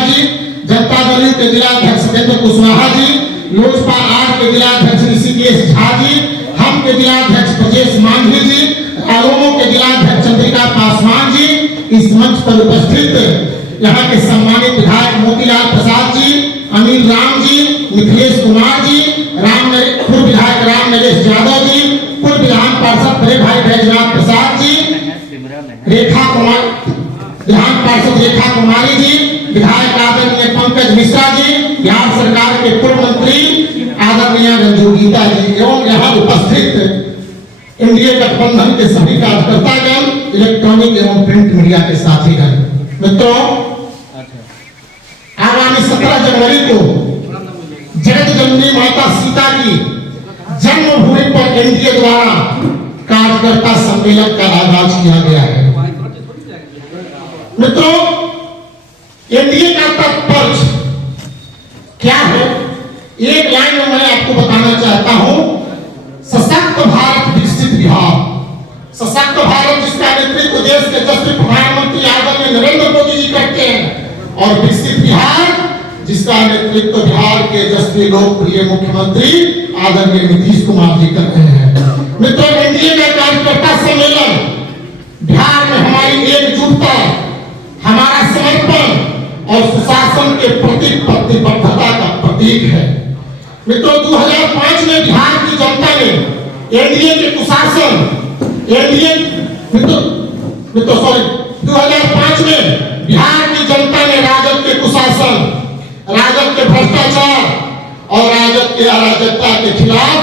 कुमार जी, जनता दल के जिलाध्यक्ष सत्येंद्र कुशवाहा जी, लोजपा आर के जिलाध्यक्ष ऋषिकेश झा जी, हम के जिलाध्यक्ष ब्रजेश मांझी जी, रालोमो के जिलाध्यक्ष चंद्रिका पासवान जी, इस मंच पर उपस्थित यहाँ के सम्मानित विधायक मोतीलाल प्रसाद जी, अनिल राम जी, मिथिलेश कुमार जी, पूर्व विधायक राम नरेश यादव जी, पूर्व विधान पार्षद बड़े भाई बैजनाथ प्रसाद जी, विधान पार्षद रेखा कुमारी जी, विधायक आदरणीय पंकज मिश्रा जी, बिहार सरकार के पूर्व मंत्री आदरणीय रंजू गीता जी एवं यहाँ उपस्थित एनडीए गठबंधन के सभी कार्यकर्तागण, इलेक्ट्रॉनिक एवं प्रिंट मीडिया के साथीगण। मित्रों, आगामी 17 जनवरी को जगत जननी माता सीता की जन्मभूमि पर एनडीए द्वारा कार्यकर्ता सम्मेलन का आगाज किया गया है। मित्रों, एनडीए का तात्पर्य क्या है? एक लाइन में मैं आपको बताना चाहता हूं, सशक्त भारत विकसित बिहार। सशक्त भारत जिसका नेतृत्व देश के यशस्वी प्रधानमंत्री आदरणीय नरेंद्र मोदी जी करते हैं, और विकसित बिहार जिसका नेतृत्व बिहार के यशस्वी लोकप्रिय मुख्यमंत्री आदरणीय नीतीश कुमार जी कर रहे हैं। मित्रों, एनडीए का कार्यकर्ता सम्मेलन बिहार में हमारी एकजुटता, हमारा समर्पण और सुशासन के प्रति प्रतिबद्धता का प्रतीक है। मित्रों, 2005 में बिहार की जनता ने एनडीए के कुशासन, मित्रों सॉरी 2005 में बिहार की जनता ने राजद के कुशासन, राजद के भ्रष्टाचार और राजद के अराजकता के खिलाफ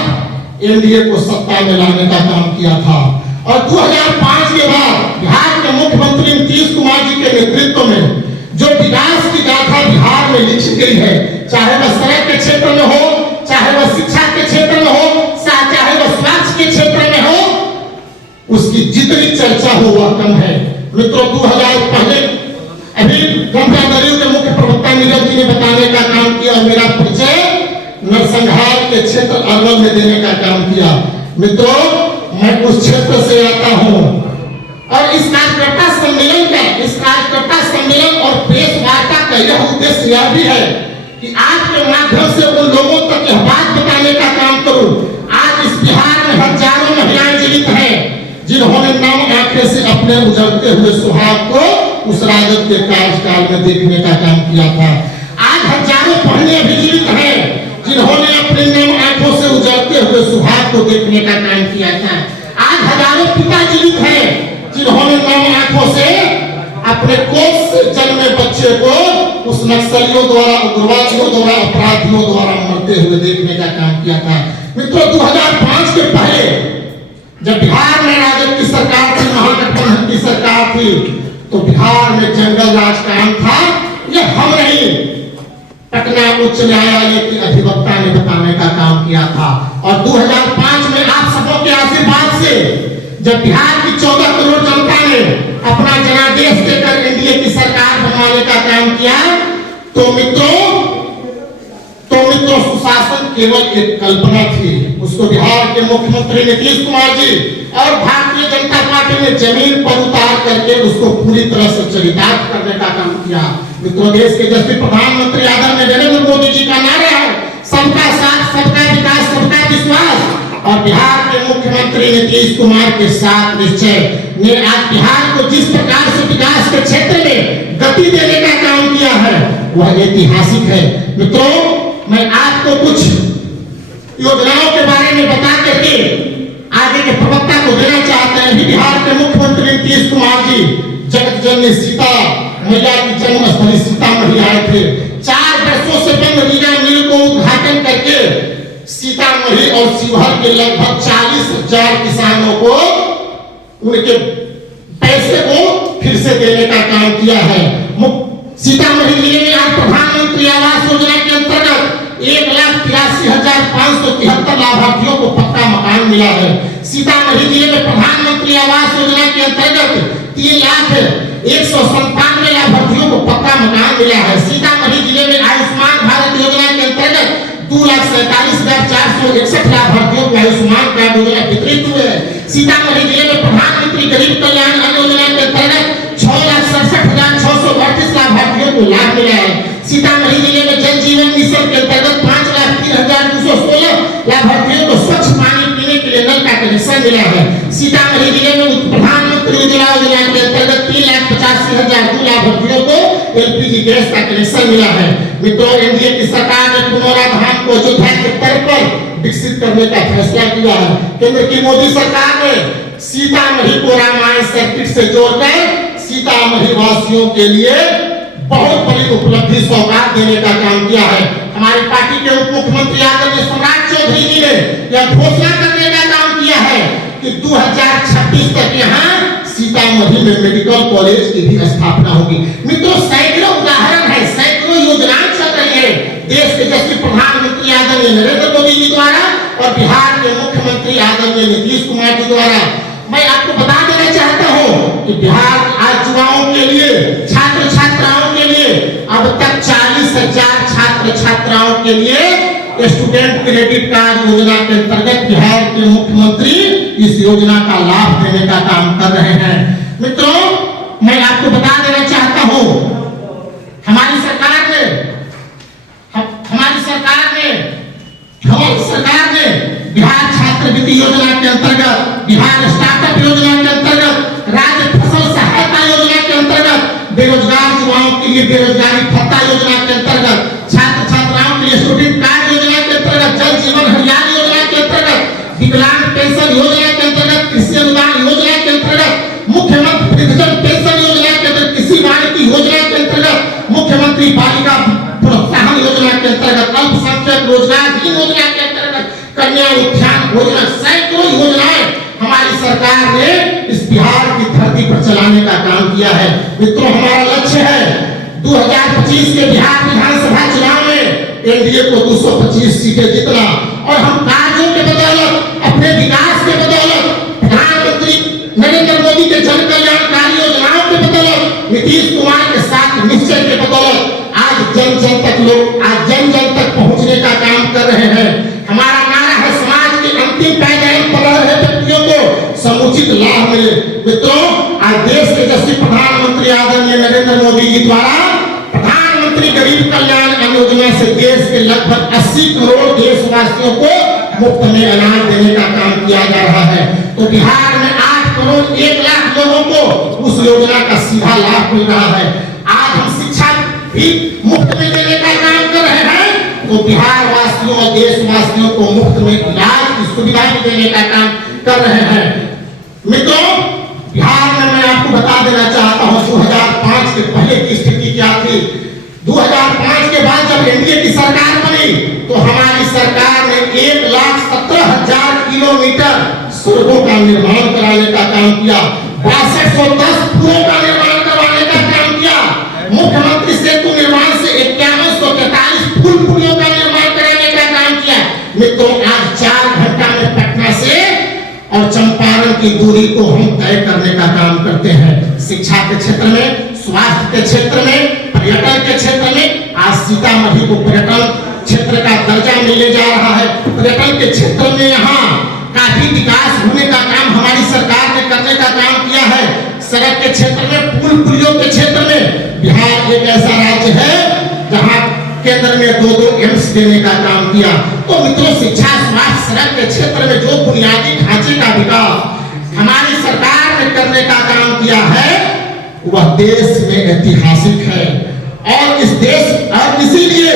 एनडीए को सत्ता में लाने का काम किया था। और 2005 के बाद बिहार के मुख्यमंत्री नीतीश कुमार जी के नेतृत्व में जो विकास की गाथा बिहार में लिखी गई है, चाहे वह सड़क के क्षेत्र में हो, चाहे वह शिक्षा के क्षेत्र में हो, चाहे वह स्वास्थ्य के क्षेत्र में हो, उसकी जितनी चर्चा हो वह कम है। मित्रों, 2000 पहले अभी जनता दल के मुख्य प्रवक्ता नीरज जी ने बताने का काम किया, मेरा परिचय नरसंहार के क्षेत्र अरवल में देने का काम किया। मित्रों, मैं उस क्षेत्र से आता हूं और इस कार्यकर्ता सम्मेलन और प्रेस वार्ता का यह उद्देश्य यह भी है कि आज के माध्यम से उन लोगों तक यह बात बताने का काम करूं। आज इस बिहार में हजारों महिलाएं जीवित हैं जिन्होंने नम आंखें से अपने उजड़ते हुए सुहाग को उस राजद के कार्यकाल में देखने का काम किया था। आज हजारों बहनें भी जीवित हैं जिन्होंने अपने नम आंखों से उजड़ते हुए सुहाग को देखने का काम किया था। आज हजारों पिता जीवित हैं जिन्होंने नम आंखों से अपने कोख से जन्मे बच्चे को उस नक्सलियों द्वारा, उग्रवादियों द्वारा, अपराधियों द्वारा मरते हुए देखने का काम किया था। मित्रों, 2005 के पहले जब बिहार में राजद की सरकार थी, महागठबंधन की सरकार थी, तो बिहार में जंगल राज कायम था। यह हम नहीं, पटना उच्च न्यायालय के अधिवक्ता ने बताने का काम किया था। और 2005 में आप सबों के आशीर्वाद से जब बिहार की 14 करोड़ जनता ने अपना जनादेश देकर एनडीए की सरकार बनवाने का काम किया, तो मित्रों सुशासन केवल एक कल्पना थी। उसको बिहार के मुख्यमंत्री नीतीश कुमार जी और भारतीय जनता पार्टी ने जमीन पर उतार करके उसको पूरी तरह से चरितार्थ करने का काम किया। मित्रों, देश के यशस्वी प्रधानमंत्री आदरणीय नरेंद्र मोदी जी का नारा है सबका साथ, सबका विकास, सबका विश्वास, और बिहार के मुख्यमंत्री नीतीश कुमार के साथ निश्चय ने आज बिहार को जिस प्रकार से विकास के क्षेत्र में गति देने का काम किया है वह ऐतिहासिक है। मित्रों, मैं आपको कुछ योजनाओं के बारे में बता करके आगे के प्रवक्ता को देना चाहते हैं। बिहार के मुख्यमंत्री नीतीश कुमार जी जगत जननी सीता मैया की जन्मस्थली सीतामढ़ी आए थे। 4 वर्षों से बंद रीगा मिल को उद्घाटन करके सीतामढ़ी और शिवहर के लगभग 40,000 किसानों को उनके पैसे को फिर से देने का काम किया है। सीतामढ़ी जिले में आज प्रधानमंत्री आवास योजना के अंतर्गत 1,83,573 लाभार्थियों को पक्का मकान मिला है। सीतामढ़ी जिले में प्रधानमंत्री आवास योजना के अंतर्गत 3,01,97 लाभार्थियों को पक्का मकान मिला है। सीतामढ़ी जिले में आयुष्मान भारत योजना के अंतर्गत 2,47,461 लाभार्थियों को आयुष्मान कार्ड योजना वितरित हुए हैं। सीतामढ़ी जिले में प्रधानमंत्री गरीब कल्याण योजना के अंतर्गत 6,67,638 लाभार्थियों को लाभ मिला है। सीतामढ़ी जिले में जल जीवन मिशन के अंतर्गत 5,03,216 लाभार्थियों को स्वच्छ पानी पीने के लिए नल का कनेक्शन मिला है। सीतामढ़ी जिले में प्रधानमंत्री उज्ज्वला योजना के अंतर्गत 3,85,002 लाभार्थियों को एलपीजी गैस का कनेक्शन मिला है। मित्रों, एनडीए की सरकार ने पुनौरा धाम को अयोध्या के तर्ज पर विकसित करने का फैसला किया है। केंद्र की मोदी सरकार ने सीतामढ़ी को रामायण सर्किट से जोड़कर सीतामढ़ी वासियों के लिए बहुत बड़ी उपलब्धि सौगात देने का काम किया है। हमारी पार्टी के उप मुख्यमंत्री आदरणीय सम्राट चौधरी जी ने यह घोषणा करने का काम किया है कि 2026 तक यहाँ सीतामढ़ी में मेडिकल कॉलेज की भी स्थापना होगी। मित्रों, सैकड़ों उदाहरण है, सैकड़ों योजनाएं चल रही है देश के यशस्वी प्रधानमंत्री आदरणीय नरेंद्र मोदी जी द्वारा और बिहार के मुख्यमंत्री आदरणीय नीतीश कुमार जी द्वारा। मैं आपको बता देना चाहता हूँ कि बिहार आज युवाओं के लिए, छात्र छात्राओं के लिए अब तक 40,000 छात्र छात्राओं के लिए स्टूडेंट क्रेडिट कार्ड योजना के अंतर्गत बिहार के मुख्यमंत्री इस योजना का लाभ देने का काम कर रहे हैं। मित्रों, मैं आपको बता देना चाहता हूँ हमारी सरकार ने बिहार छात्रवृत्ति योजना के अंतर्गत, बिहार स्टार्टअप योजना के अंतर्गत, राज्य फसल सहायता योजना के अंतर्गत, बेरोजगार युवाओं के लिए बेरोजगारी भत्ता योजना के अंतर्गत, छात्र छात्राओं के लिए स्टूडेंट कार्ड योजना के अंतर्गत, जल जीवन हरियाली योजना के अंतर्गत, विकलांग पेंशन योजना के अंतर्गत, कृषि अनुदान योजना के अंतर्गत, मुख्यमंत्री वृद्धजन पेंशन योजना के अंतर्गत, कृषि वानिकी योजना के अंतर्गत, मुख्यमंत्री बालिका प्रोत्साहन योजना के अंतर्गत, अल्पसंख्यक रोजगार योजना के अंतर्गत, कन्या उत्थान योजना, सैकड़ों योजनाएं हमारी सरकार ने इस बिहार की धरती पर चलाने का काम किया है। मित्रों, हमारा लक्ष्य है 2025 के बिहार विधानसभा चुनाव में एनडीए को 225 सीटें जीतना और हम कार्यों के बदौलत, अपने विकास के बदौलत, प्रधानमंत्री नरेंद्र मोदी के जन कल्याणकारी योजनाओं के बदौलत, नीतीश कुमार के साथ निश्चय के बदौलत आज जन जन तक पहुंचने का काम कर रहे हैं। हमारा नारा है समाज के अंतिम पायदान पर रहे व्यक्तियों को समुचित लाभ मिले। मित्रों, आज देश के यशस्वी प्रधानमंत्री आदरणीय नरेंद्र मोदी जी द्वारा प्रधानमंत्री गरीब कल्याण अन्न योजना से देश के लगभग 80 करोड़ देशवासियों को मुफ्त में अनाज देने का काम किया जा रहा है। तो बिहार में 8 करोड़ 1 लाख लोगों को उस योजना का सीधा लाभ मिल रहा है। आज हम शिक्षा भी मुफ्त में देने का काम कर रहे हैं, तो बिहार वासियों और देशवासियों को मुफ्त में इलाज की सुविधा भी देने का काम कर रहे हैं। मित्रों, बिहार में मैं आपको बता देना चाहता हूँ 2005 के पहले की स्थिति क्या थी। 2005 के बाद जब एनडीए की सरकार बनी तो हमारी सरकार ने 1,17,000 किलोमीटर सड़कों का निर्माण कराने का काम किया, 6210 पुलों का निर्माण करवाने का काम किया, मुख्यमंत्री सेतु निर्माण से 5143 पुलियों का निर्माण कराने का काम किया। मित्रों, आज 4 घंटा में पटना से और चंपारण की दूरी को हम तय करने का काम करते हैं। शिक्षा के क्षेत्र में, स्वास्थ्य के क्षेत्र में, पर्यटन के क्षेत्र में आज सीतामढ़ी को पर्यटन क्षेत्र का दर्जा मिलने जा रहा है। पर्यटन के क्षेत्र में यहाँ काफी विकास होने का काम हमारी सरकार ने करने का काम किया है। सड़क के क्षेत्र में, पुलियों के क्षेत्र में बिहार एक ऐसा राज्य है जहाँ केंद्र ने 2 एम्स देने का काम किया। तो मित्रों, शिक्षा, स्वास्थ्य, सड़क के क्षेत्र में जो बुनियादी ढांचे का विकास हमारी सरकार ने करने का काम किया है वह देश में ऐतिहासिक है और इसीलिए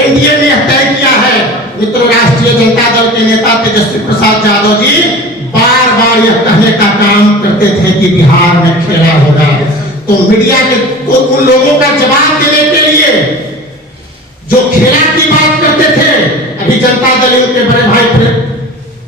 एनडीए ने तय किया है। मित्रों, राष्ट्रीय जनता दल के नेता तेजस्वी प्रसाद यादव जी बार-बार यह कहने का काम करते थे कि बिहार में खेला होगा। तो मीडिया के तो उन लोगों का जवाब देने के लिए जो खेला की बात करते थे, अभी जनता दल के बड़े भाई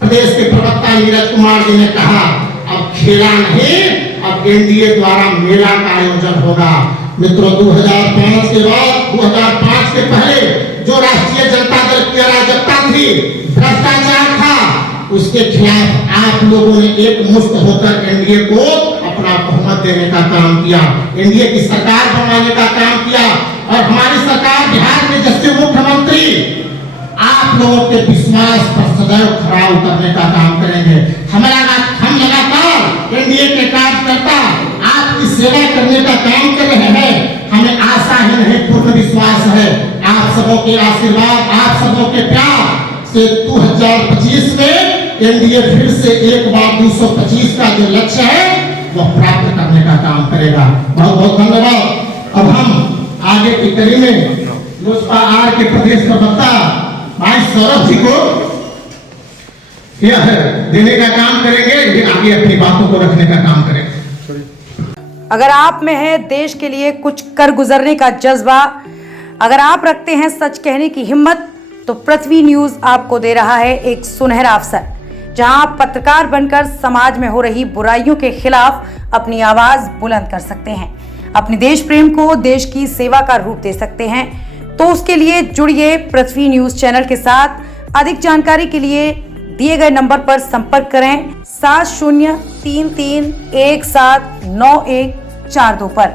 प्रदेश के प्रवक्ता नीरज कुमार जी ने कहा अब खेला नहीं, अब एनडीए द्वारा मेला का आयोजन होगा। मित्रों, 2005 के बाद, 2005 के पहले जो राष्ट्रीय जनता दल की अराजकता थी, भ्रष्टाचार था, उसके खिलाफ आप लोगों ने एकमुश्त होकर एनडीए को अपना बहुमत देने का काम किया, एनडीए की सरकार बनाने का काम किया और हमारी सरकार, बिहार के यशस्वी मुख्यमंत्री आप लोगों के विश्वास पर सदैव खरा उतरने का काम करेंगे। हम लगातार एनडीए के कार्यकर्ता आपकी सेवा करने का काम कर रहे हैं। हमें आशा ही नहीं पूर्ण विश्वास है आप सबों के आशीर्वाद, आप सबों के प्यार से 2025 में एनडीए फिर से एक बार 225 का जो लक्ष्य है वह प्राप्त करने का काम करेगा। बहुत बहुत धन्यवाद। अब हम आगे की कड़ी में लोजपा आर के प्रदेश प्रवक्ता भाई सौरभ जी को यह देने का काम करेंगे, फिर आगे अपनी बातों को रखने का काम करेंगे। अगर आप में है देश के लिए कुछ कर गुजरने का जज्बा, अगर आप रखते हैं सच कहने की हिम्मत, तो पृथ्वी न्यूज आपको दे रहा है एक सुनहरा अवसर, जहां आप पत्रकार बनकर समाज में हो रही बुराइयों के खिलाफ अपनी आवाज बुलंद कर सकते हैं, अपने देश प्रेम को देश की सेवा का रूप दे सकते हैं। तो उसके लिए जुड़िए पृथ्वी न्यूज चैनल के साथ। अधिक जानकारी के लिए दिए गए नंबर पर संपर्क करें 7033179142 पर।